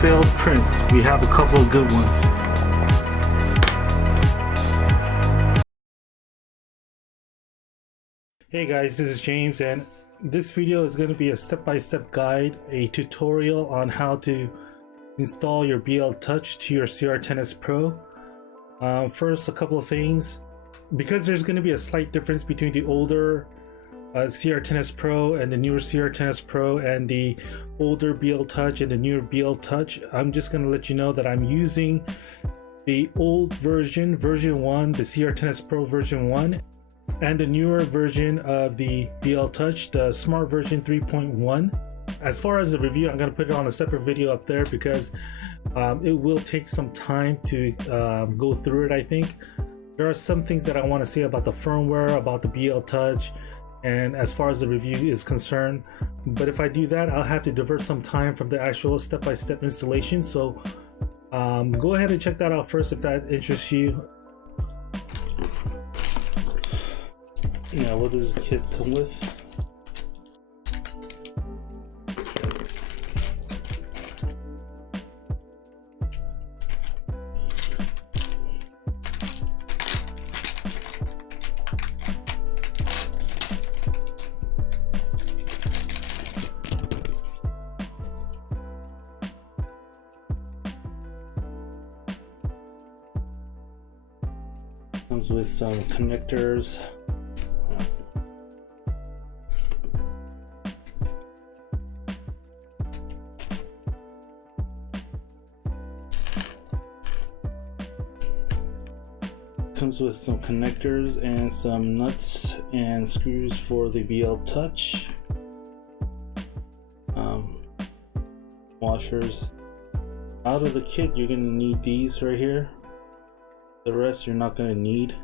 failed prints. We have a couple of good ones. Hey guys, this is James, and this video is going to be a step-by-step guide, a tutorial on how to install your BLTOUCH to your CR10S Pro. First, a couple of things. Because there's going to be a slight difference between the older CR10S Pro and the newer CR10S Pro, and the older BLTOUCH and the newer BLTOUCH, I'm just going to let you know that I'm using the old version, version 1, the CR10S Pro version 1, and the newer version of the BLTOUCH, the smart version 3.1. As far as the review, I'm going to put it on a separate video up there because it will take some time to go through it. I think there are some things that I want to say about the firmware, about the BLTOUCH, and as far as the review is concerned. But if I do that, I'll have to divert some time from the actual step-by-step installation. So go ahead and check that out first if that interests you. Now, what does the kit come with? Comes with some connectors. Comes with some connectors and some nuts and screws for the BLTOUCH. Washers. Out of the kit, you're going to need these right here. The rest you're not going to need.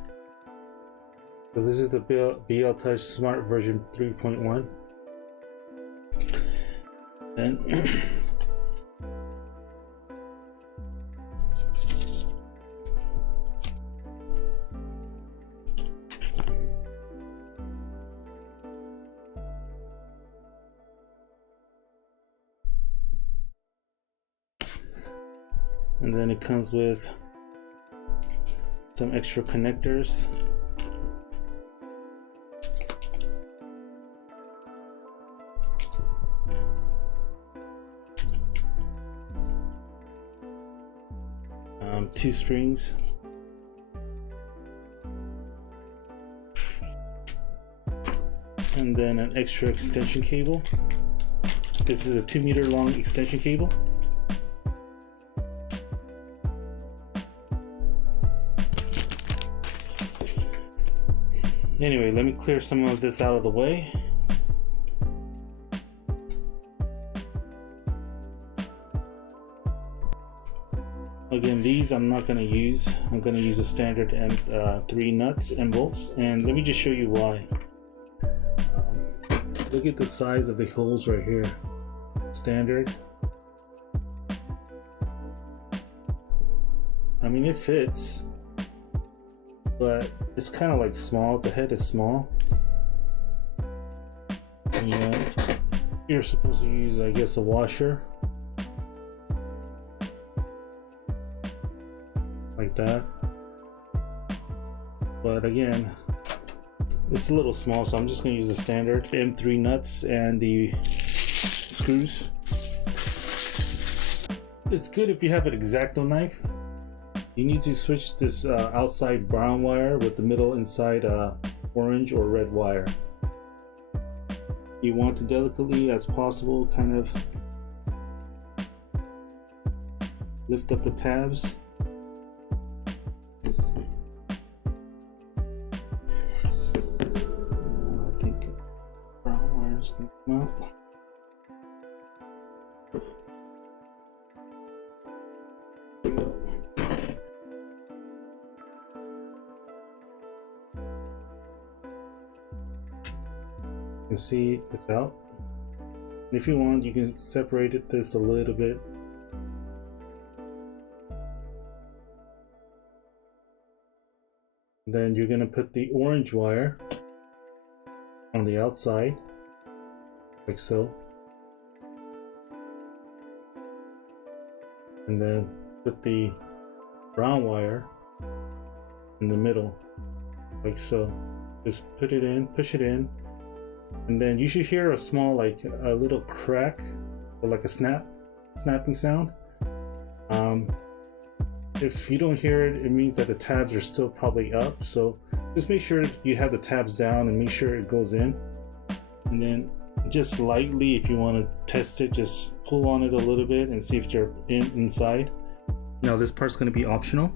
So this is the BLTOUCH Smart version 3.1. And then it comes with some extra connectors. Two springs. And then an extra extension cable. This is a 2-meter long extension cable. Anyway, let me clear some of this out of the way. Again, these I'm not going to use. I'm going to use the standard M3 nuts and bolts, and let me just show you why. Look at the size of the holes right here. Standard. I mean, it fits, but it's kind of like small. The head is small. And then you're supposed to use, I guess, a washer like that. But again, it's a little small, so I'm just going to use the standard M3 nuts and the screws. It's good if you have an X-Acto knife. You need to switch this outside brown wire with the middle inside orange or red wire. You want to delicately as possible kind of lift up the tabs. I think brown wire is going to come out. You can see it's out. And if you want, you can separate this a little bit. Then you're going to put the orange wire on the outside, like so. and then put the brown wire in the middle, like so. Just put it in, push it in, and then you should hear a small, like a little crack or like a snapping sound. If you don't hear it, it means that the tabs are still probably up. So just make sure you have the tabs down and make sure it goes in. And then just lightly, if you want to test it, just pull on it a little bit and see if they're inside. Now this part's going to be optional.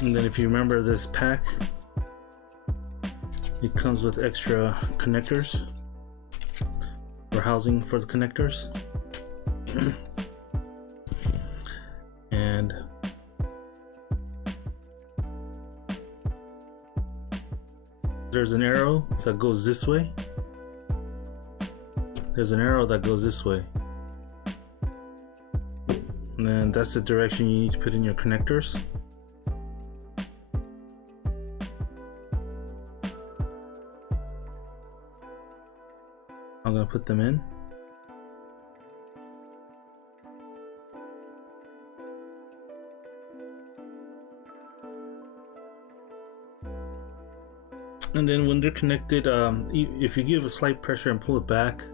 And then if you remember this pack, it comes with extra connectors or housing for the connectors. And there's an arrow that goes this way. There's an arrow that goes this way. And then that's the direction you need to put in your connectors. I'm gonna put them in. And then when they're connected, if you give a slight pressure and pull it back,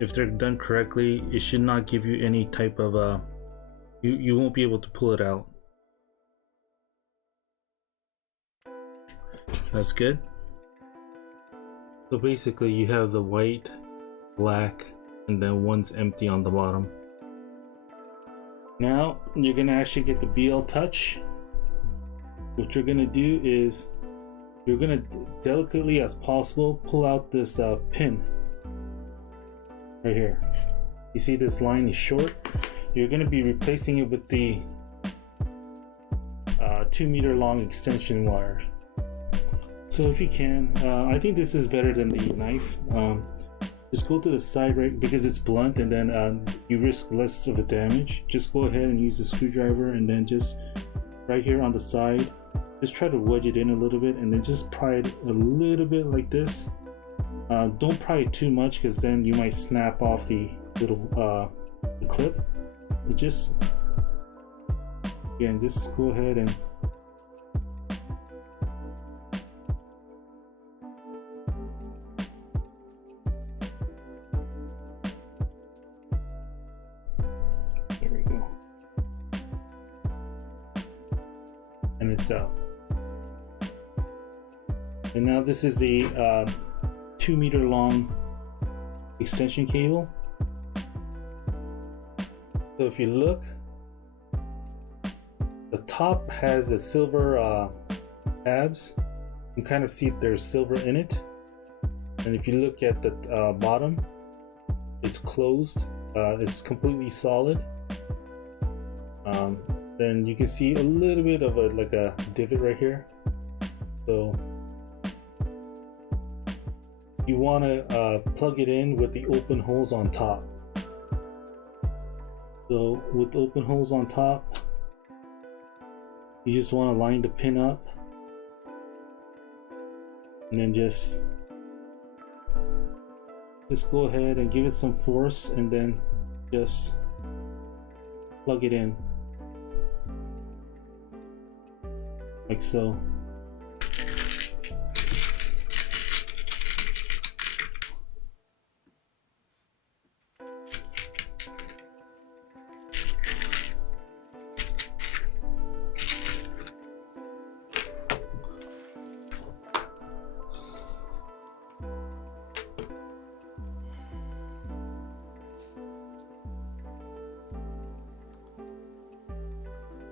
if they're done correctly, it should not give you any type of you won't be able to pull it out. That's good. So basically you have the white, black, and then one's empty on the bottom. Now you're gonna actually get the BLTOUCH. What you're gonna do is you're gonna delicately as possible pull out this pin right here. You see this line is short. You're gonna be replacing it with the 2-meter long extension wire. So if you can, I think this is better than the knife. Just go to the side, right, because it's blunt, and then you risk less of a damage. Just go ahead and use a screwdriver, and then just right here on the side, just try to wedge it in a little bit, and then just pry it a little bit like this. Don't pry it too much, because then you might snap off the little the clip. But just again, just go ahead and there we go, and it's out. And now this is a 2-meter long extension cable. So if you look, the top has a silver tabs. You can kind of see there's silver in it. And if you look at the bottom, it's closed. It's completely solid. Then you can see a little bit of like a divot right here. So you want to plug it in with the open holes on top. So with open holes on top, you just want to line the pin up, and then just go ahead and give it some force, and then just plug it in like so.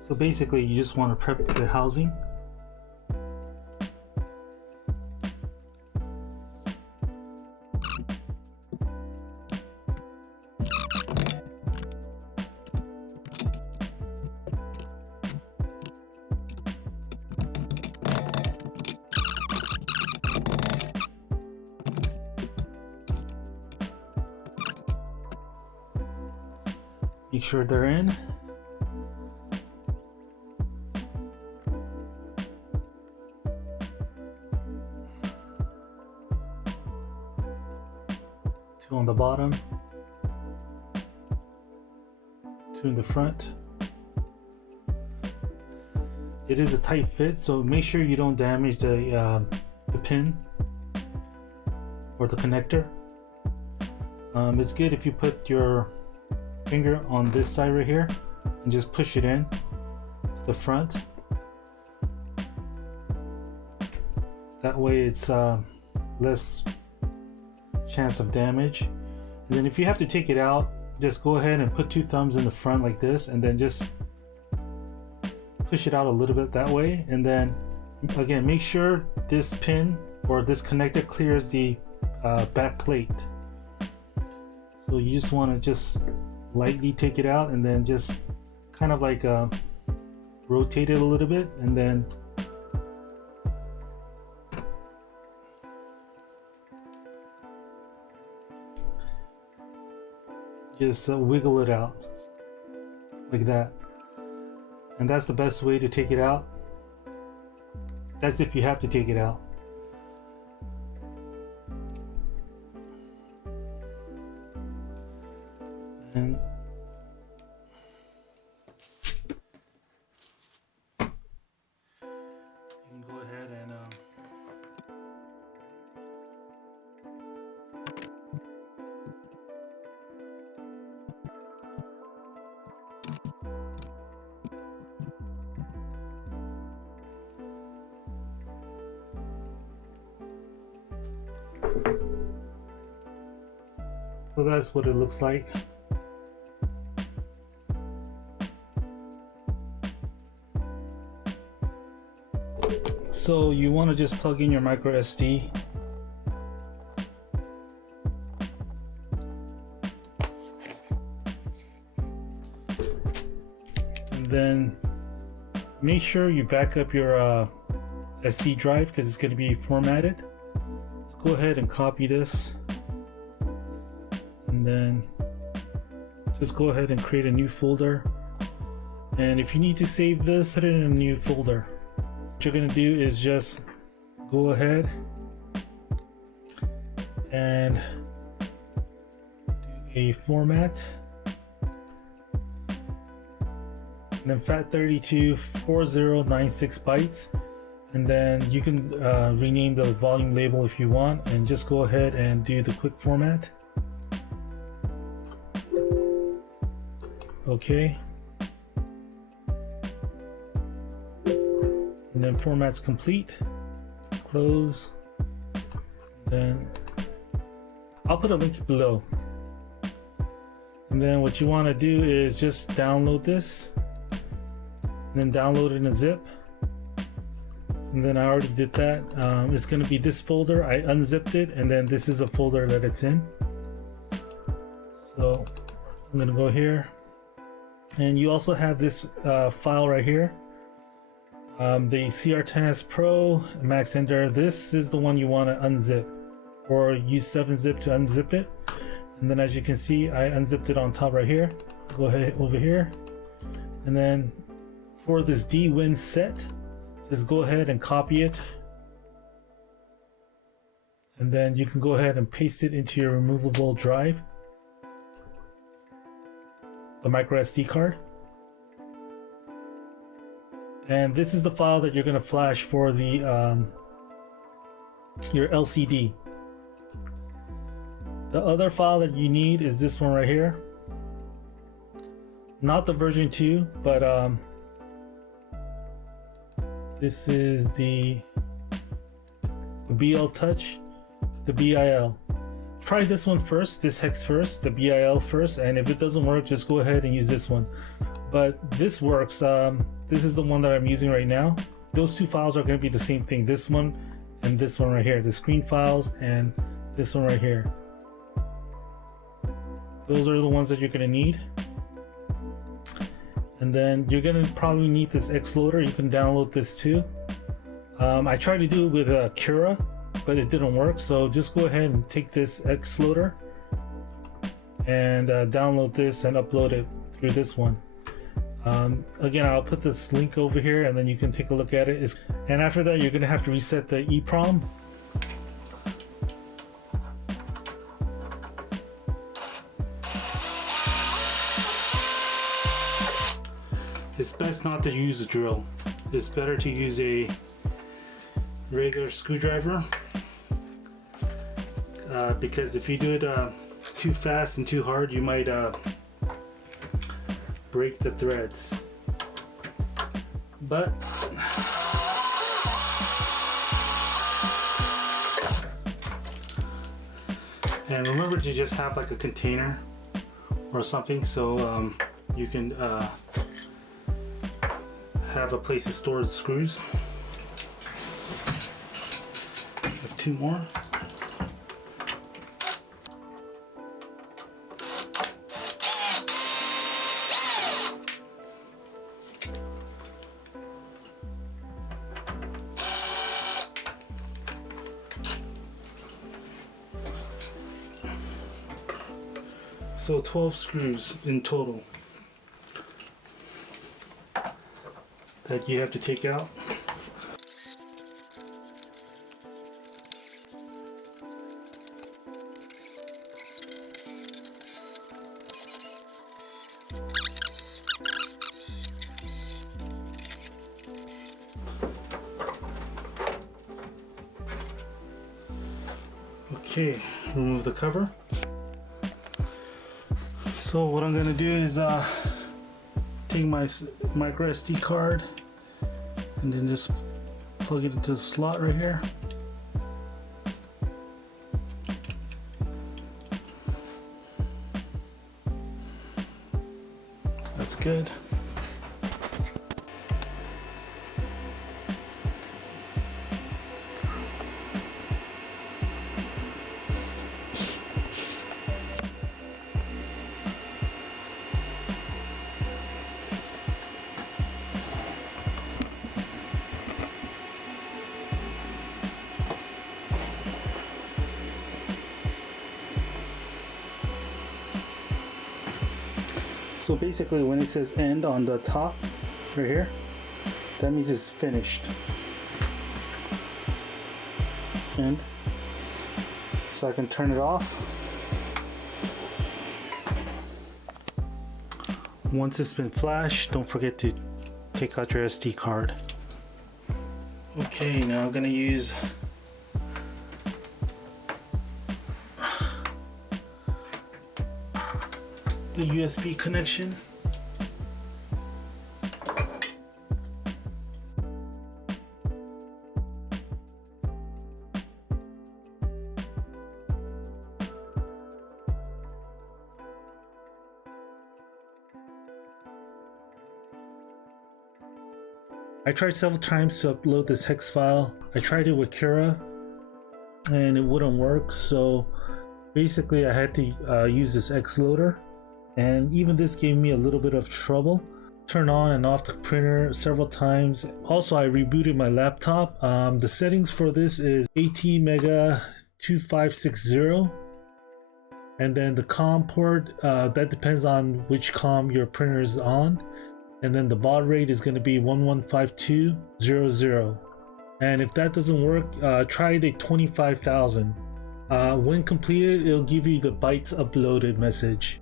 So basically you just want to prep the housing. Make sure they're in. Two on the bottom, two in the front. It is a tight fit, so make sure you don't damage the pin or the connector. It's good if you put your finger on this side right here and just push it in to the front. That way it's less chance of damage. And then if you have to take it out, just go ahead and put two thumbs in the front like this, and then just push it out a little bit that way. And then again, make sure this pin or this connector clears the back plate. So you just want to just lightly take it out and then just kind of like rotate it a little bit, and then just wiggle it out like that. And that's the best way to take it out. That's if you have to take it out. And you can go ahead and so that's what it looks like. So you want to just plug in your micro SD. And then make sure you back up your SD drive because it's going to be formatted. So go ahead and copy this. And then just go ahead and create a new folder. And if you need to save this, put it in a new folder. What you're going to do is just go ahead and do a format, and then FAT32 4096 bytes, and then you can rename the volume label if you want, and just go ahead and do the quick format. Okay. And then format's complete. Close. Then I'll put a link below. And then what you want to do is just download this, and then download it in a zip. And then I already did that. It's going to be this folder. I unzipped it, and then this is a folder that it's in. So I'm going to go here, and you also have this file right here. The CR10S Pro Max Ender. This is the one you want to unzip, or use 7-zip to unzip it. And then as you can see, I unzipped it on top right here. Go ahead over here, and then for this DWin set, just go ahead and copy it, and then you can go ahead and paste it into your removable drive, the micro SD card. And this is the file that you're going to flash for the your LCD. The other file that you need is this one right here. Not the version 2, but this is the BLTOUCH, the BIL. Try this one first, this hex first, the BIL first, and if it doesn't work, just go ahead and use this one. But this works. This is the one that I'm using right now. Those two files are going to be the same thing. This one and this one right here. The screen files and this one right here. Those are the ones that you're going to need. And then you're going to probably need this X loader. You can download this too. I tried to do it with Cura, but it didn't work. So just go ahead and take this X loader and download this and upload it through this one. Again, I'll put this link over here and then you can take a look at it. And after that, you're going to have to reset the eeprom. It's best not to use a drill. It's better to use a regular screwdriver because if you do it too fast and too hard, you might break the threads. But and remember to just have like a container or something so you can have a place to store the screws. Have two more. So 12 screws in total that you have to take out. Okay, remove the cover. So what I'm going to do is take my micro SD card and then just plug it into the slot right here. That's good. So basically when it says end on the top right here, that means it's finished. And so I can turn it off. Once it's been flashed, don't forget to take out your SD card. Okay, now I'm gonna use the USB connection. I tried several times to upload this hex file. I tried it with Cura and it wouldn't work, so basically I had to use this X loader. And even this gave me a little bit of trouble. Turn on and off the printer several times. Also, I rebooted my laptop. The settings for this is ATmega 2560. And then the COM port, that depends on which COM your printer is on. And then the baud rate is going to be 115200. And if that doesn't work, try the 25,000. When completed, it'll give you the bytes uploaded message.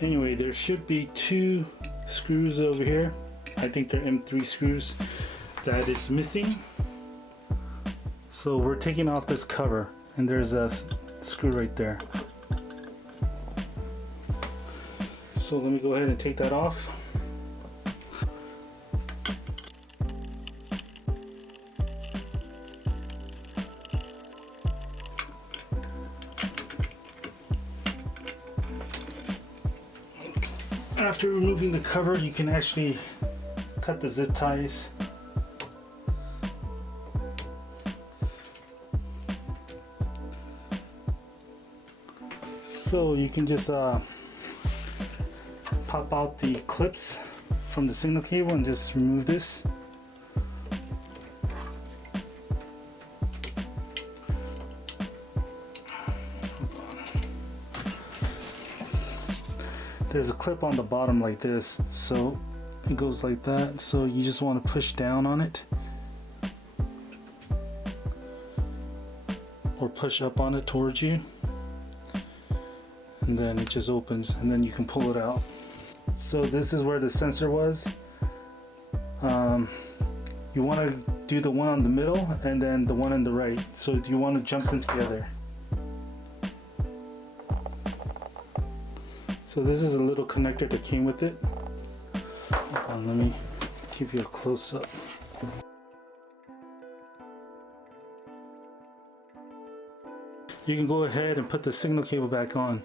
Anyway, there should be two screws over here. I think they're M3 screws that it's missing. So we're taking off this cover and there's a screw right there. So let me go ahead and take that off. After removing the cover, you can actually cut the zip ties. So you can just pop out the clips from the signal cable and just remove this. there's a clip on the bottom like this, so it goes like that. So you just want to push down on it or push up on it towards you, and then it just opens, and then you can pull it out. So this is where the sensor was. You want to do the one on the middle and then the one on the right, so you want to jump them together. So this is a little connector that came with it. Hold on, let me give you a close-up. You can go ahead and put the signal cable back on.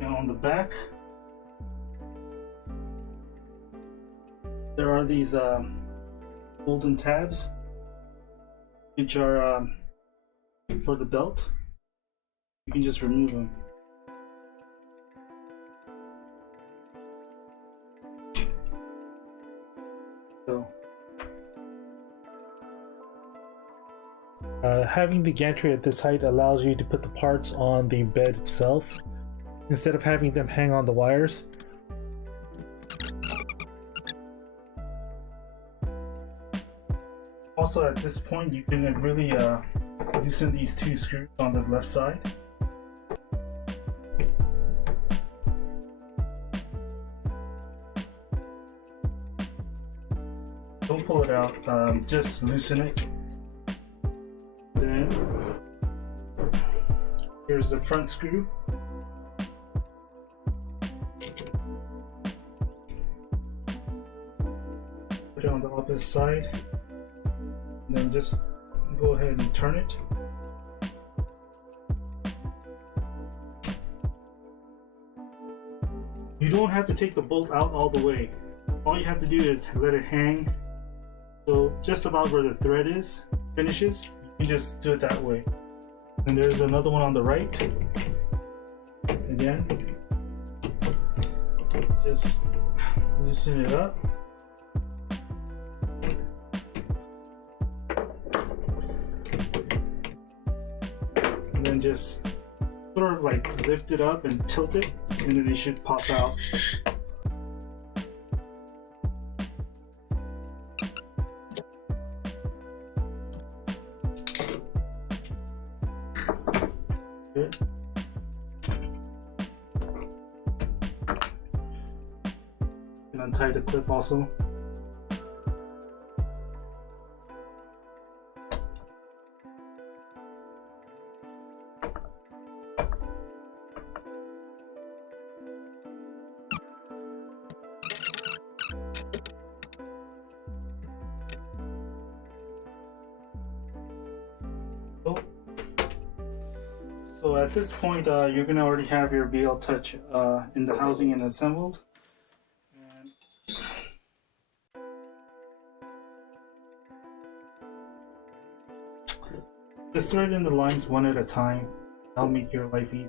And on the back, there are these golden tabs, which are for the belt. You can just remove them. So having the gantry at this height allows you to put the parts on the bed itself instead of having them hang on the wires. Also, at this point, you can really loosen these two screws on the left side. Don't pull it out, just loosen it. Then here's the front screw. Put it on the opposite side. And then just go ahead and turn it. You don't have to take the bolt out all the way. All you have to do is let it hang. So just about where the thread is, finishes, you can just do it that way. And there's another one on the right. Again, just loosen it up. And then just sort of like lift it up and tilt it, and then it should pop out. Good. And untie the clip also. So at this point, you're going to already have your BLTOUCH in the housing and assembled. And just thread in the lines one at a time. That'll make your life easy.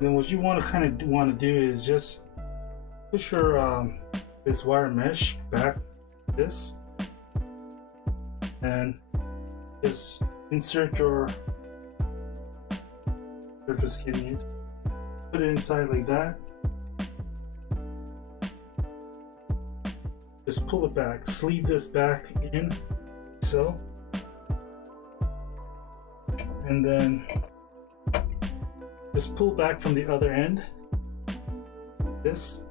Then what you want to do is just push your this wire mesh back like this, and just insert your surface kitting. Put it inside like that. Just pull it back. Sleeve this back in, so, and then just pull back from the other end. This.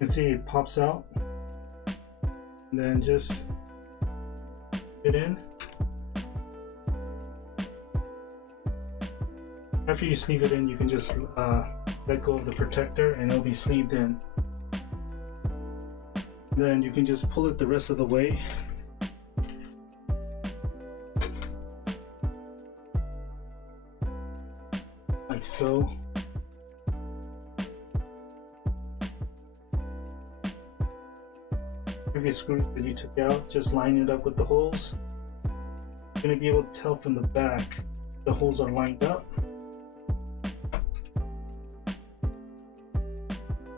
You can see it pops out, and then just fit in. After you sleeve it in, you can just let go of the protector and it'll be sleeved in. Then you can just pull it the rest of the way. Like so. previous screws that you took out, just line it up with the holes. You're going to be able to tell from the back the holes are lined up.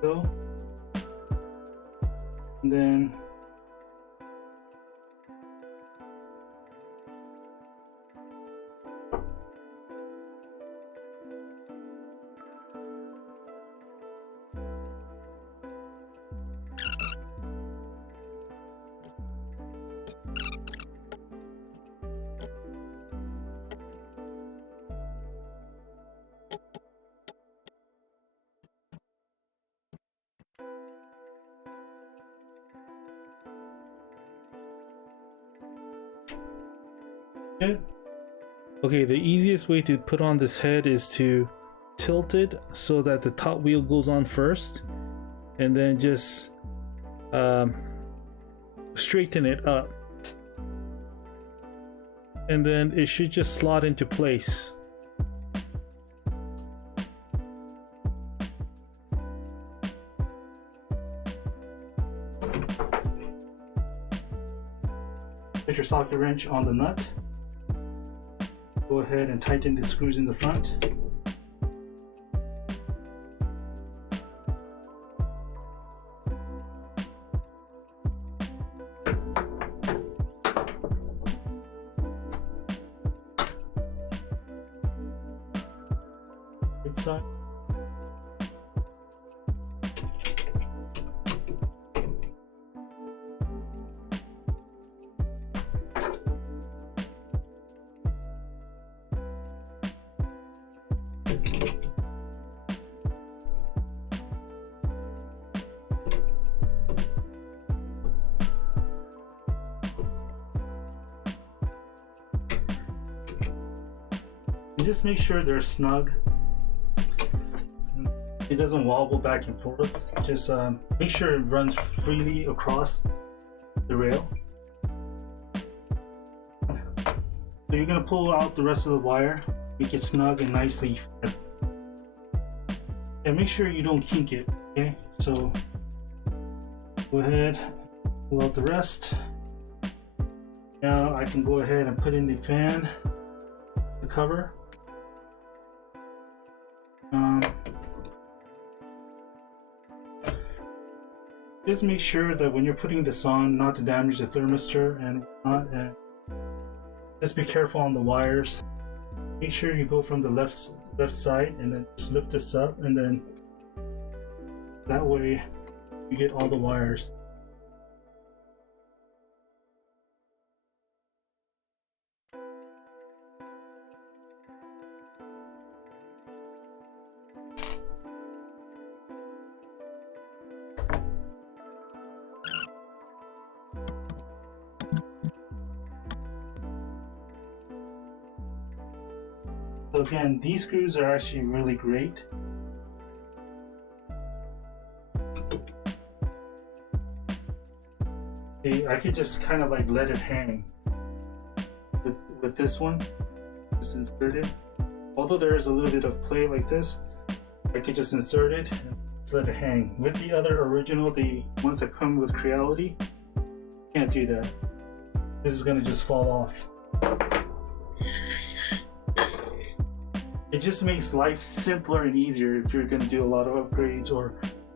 So, and then okay, the easiest way to put on this head is to tilt it so that the top wheel goes on first, and then just straighten it up, and then it should just slot into place. Put your socket wrench on the nut. Go ahead and tighten the screws in the front. Inside. Just make sure they're snug. It doesn't wobble back and forth. Just make sure it runs freely across the rail. So you're gonna pull out the rest of the wire, make it snug and nicely fit. And make sure you don't kink it, okay? So go ahead, pull out the rest. Now I can go ahead and put in the fan, the cover. Just make sure that when you're putting this on, not to damage the thermistor and whatnot, and just be careful on the wires. Make sure you go from the left side and then just lift this up, and then that way you get all the wires. So again, these screws are actually really great. See, I could just kind of like let it hang with this one. Just insert it. Although there is a little bit of play like this, I could just insert it and let it hang. With the other original, the ones that come with Creality, can't do that. This is gonna just fall off. It just makes life simpler and easier if you're going to do a lot of upgrades or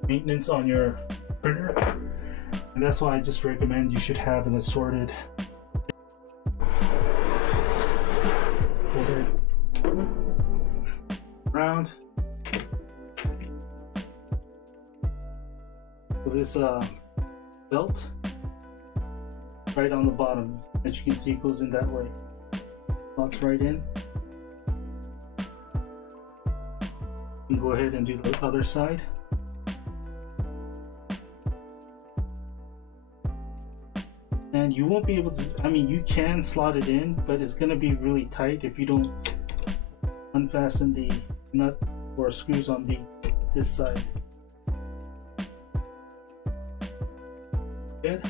maintenance on your printer. And that's why I just recommend you should have an assorted. Hold it around. So this belt right on the bottom, as you can see, goes in that way. Slots right in. Go ahead and do the other side. And you won't be able to, I mean, you can slot it in, but it's going to be really tight if you don't unfasten the nut or screws on this side. Good.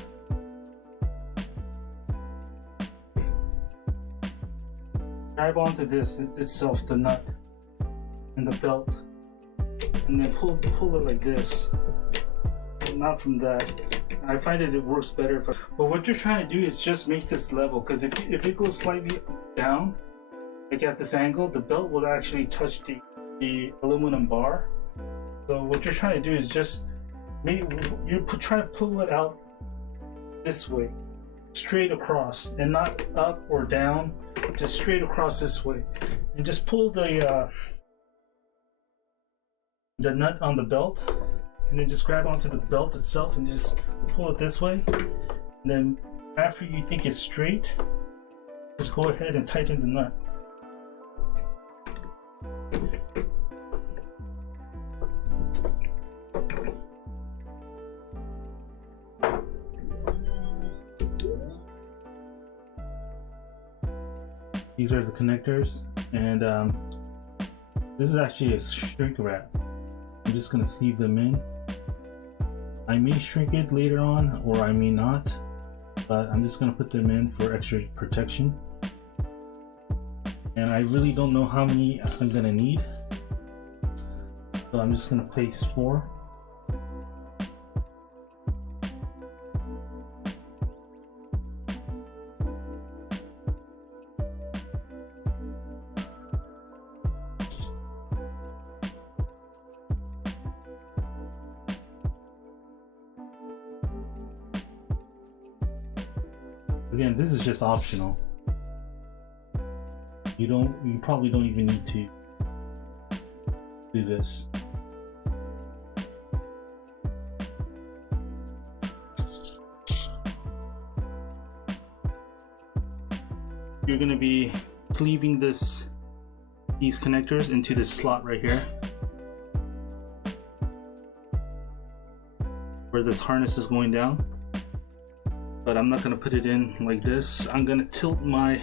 Grab onto this itself, the nut and the belt, and then pull it like this, not from that. I find that it works better. But what you're trying to do is just make this level, because if it goes slightly down, like at this angle, the belt will actually touch the aluminum bar. So what you're trying to do is just try to pull it out this way, straight across, and not up or down, just straight across this way, and just pull the nut on the belt, and then just grab onto the belt itself and just pull it this way. And then after you think it's straight, just go ahead and tighten the nut. These are the connectors, and this is actually a shrink wrap. I'm just gonna sleeve them in. I may shrink it later on, or I may not, but I'm just gonna put them in for extra protection. And I really don't know how many I'm gonna need, so I'm just gonna place 4. Again, this is just optional. You probably don't even need to do this. You're going to be sleeving these connectors into this slot right here, where this harness is going down. But I'm not going to put it in like this. I'm going to tilt my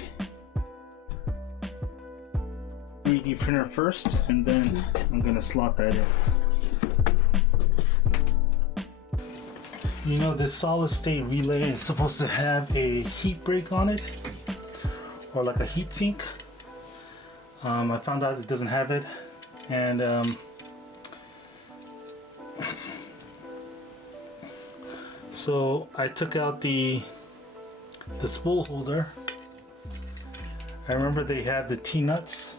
3D printer first, and then I'm going to slot that in. You know, this solid state relay is supposed to have a heat break on it, or like a heat sink. I found out it doesn't have it, and so I took out the spool holder. I remember they have the T-nuts.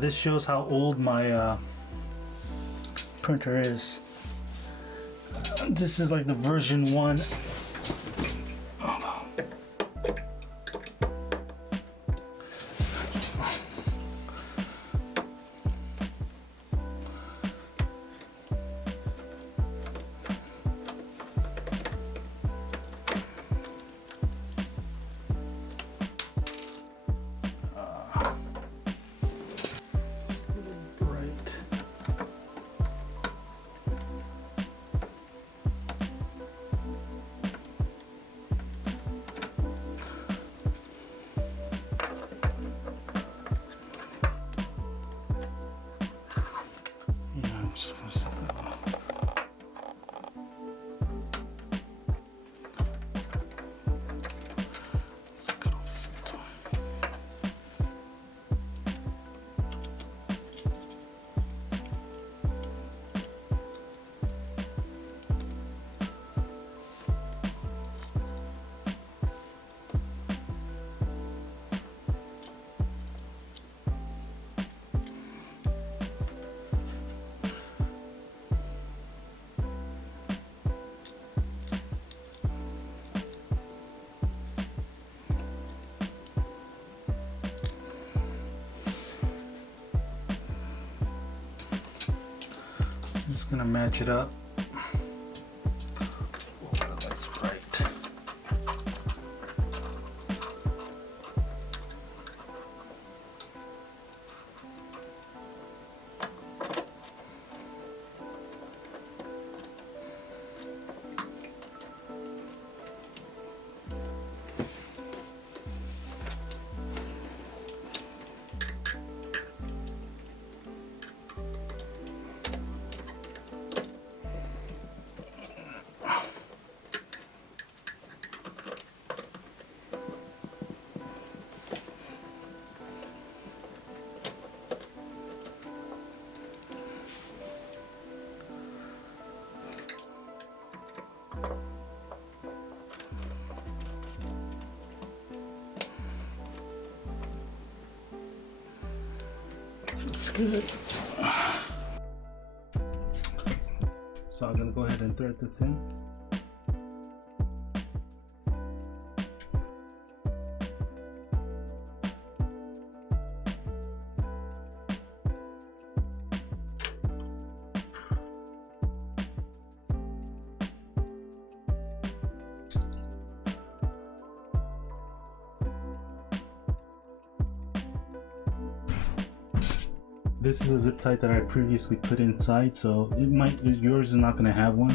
This shows how old my printer is. This is like the version 1. Just gonna match it up. Oh, that's right. looks good. So I'm gonna go ahead and thread this in. This is a zip tie that I previously put inside, so it might, yours is not going to have one.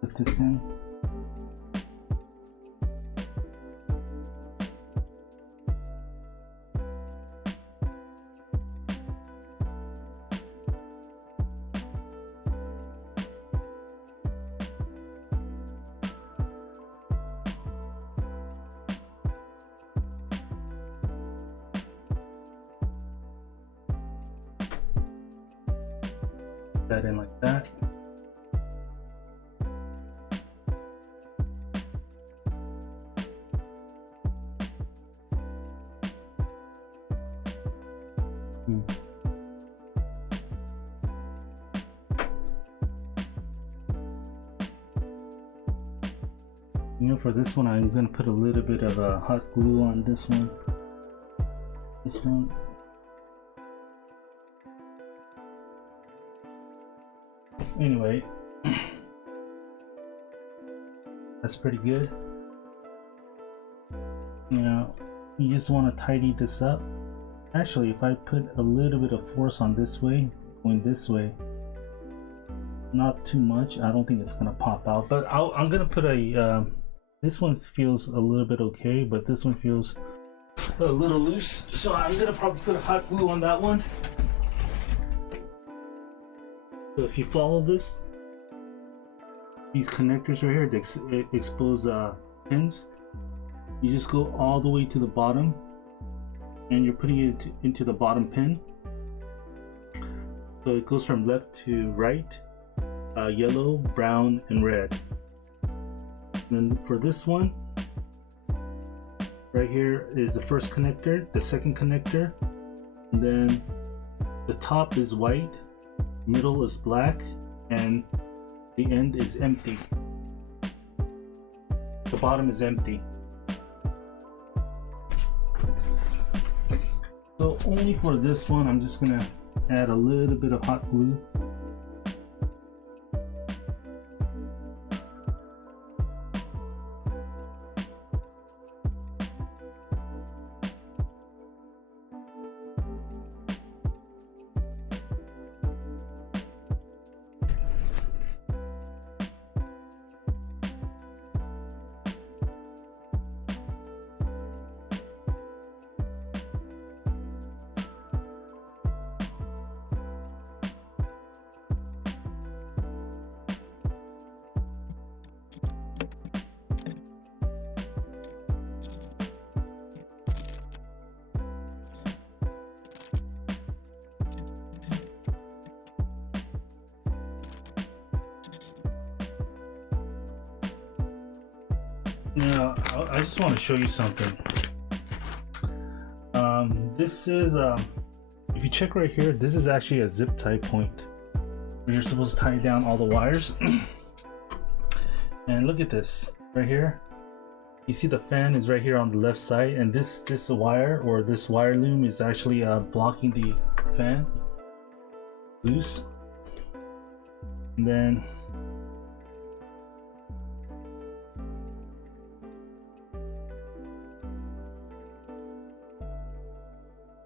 Put this in. That in like that. You know, for this one, I'm gonna put a little bit of hot glue on this one. This one. Anyway, that's pretty good. You know, you just want to tidy this up. Actually, if I put a little bit of force on this way, going this way, not too much, I don't think it's gonna pop out. But I'm gonna put a this one feels a little bit okay, but this one feels a little loose, so I'm gonna probably put a hot glue on that one. So if you follow this, these connectors right here, the exposed pins, you just go all the way to the bottom, and you're putting it into the bottom pin. So it goes from left to right, yellow, brown, and red. And then for this one, right here is the first connector, the second connector, and then the top is white, middle is black, and the end is empty. The bottom is empty. So only for this one, I'm just gonna add a little bit of hot glue. Now, I just want to show you something. This is, if you check right here, this is actually a zip tie point where you're supposed to tie down all the wires. And look at this right here. You see the fan is right here on the left side, and this wire, or this wire loom, is actually blocking the fan loose. And then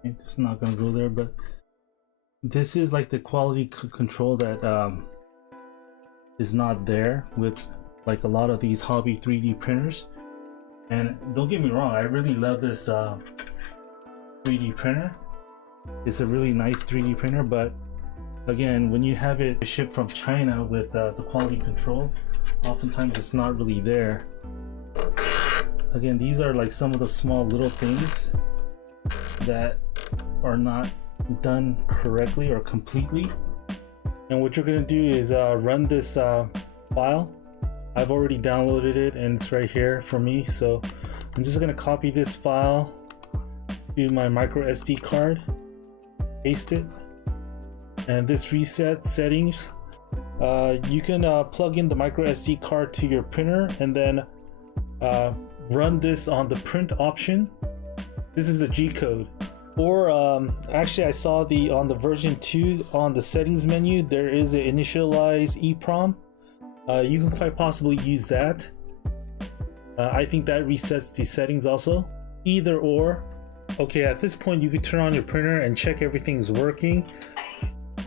it's not gonna go there, but this is like the quality control that is not there with like a lot of these hobby 3D printers. And don't get me wrong, I really love this 3D printer. It's a really nice 3D printer, but again, when you have it shipped from China with the quality control, oftentimes it's not really there. Again, these are like some of the small little things that are not done correctly or completely. And what you're gonna do is run this file. I've already downloaded it and it's right here for me, so I'm just gonna copy this file to my micro SD card, paste it, and this reset settings. You can plug in the micro SD card to your printer and then run this on the print option. This is a G code. Or actually, I saw on the version 2 on the settings menu there is an initialize EEPROM. You can quite possibly use that. I think that resets the settings also. Either or. Okay, at this point you can turn on your printer and check everything's working.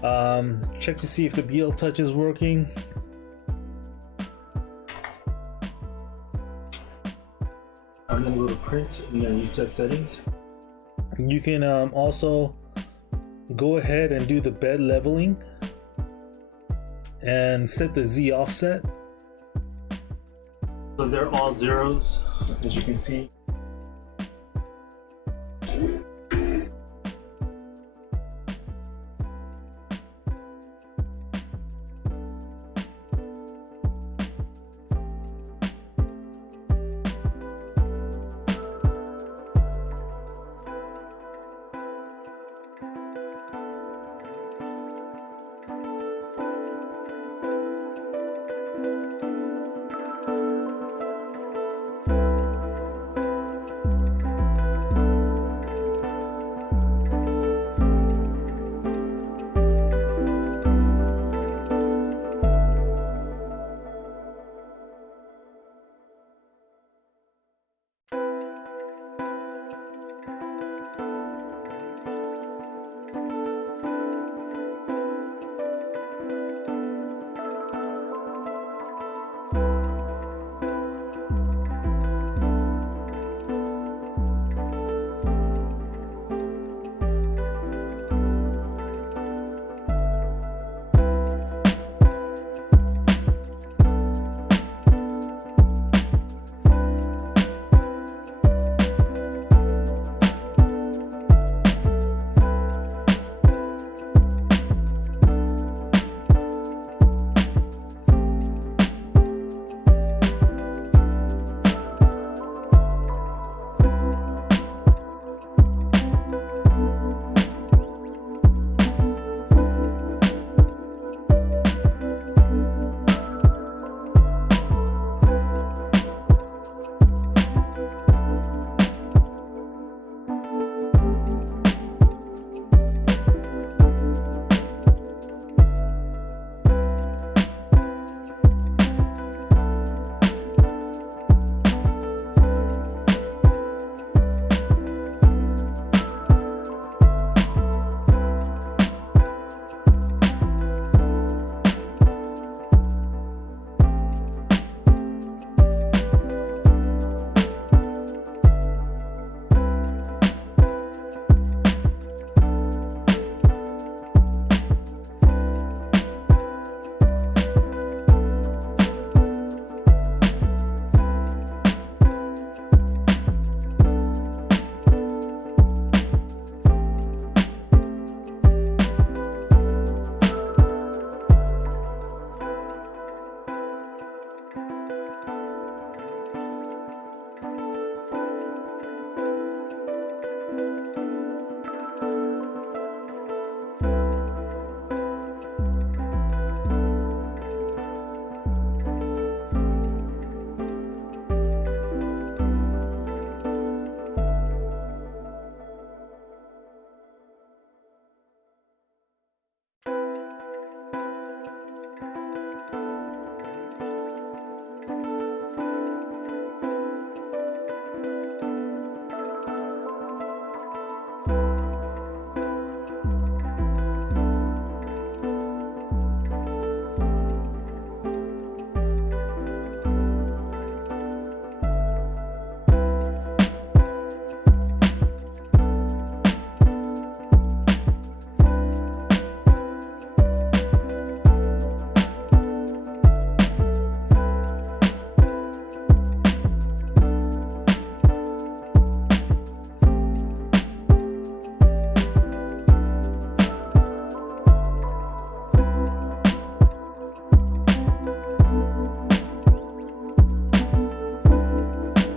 Check to see if the BLTOUCH is working. I'm gonna go to print and then reset settings. You can also go ahead and do the bed leveling and set the Z offset. So they're all zeros, as you can see.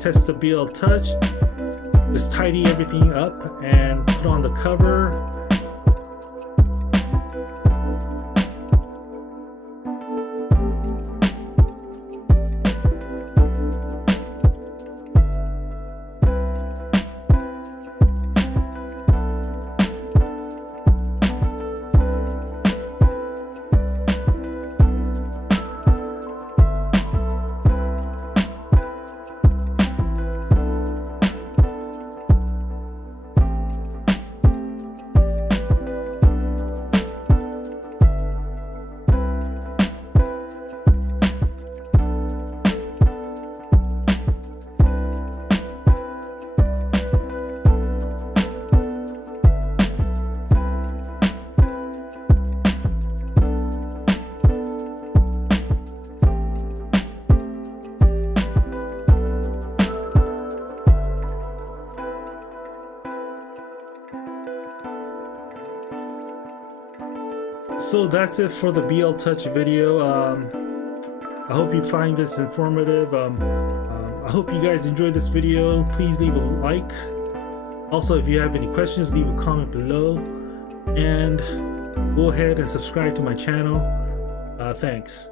test the BLTOUCH. Just tidy everything up and put on the cover. So that's it for the BLTOUCH video. I hope you find this informative. I hope you guys enjoyed this video. Please leave a like. Also, if you have any questions, leave a comment below. And go ahead and subscribe to my channel. Thanks.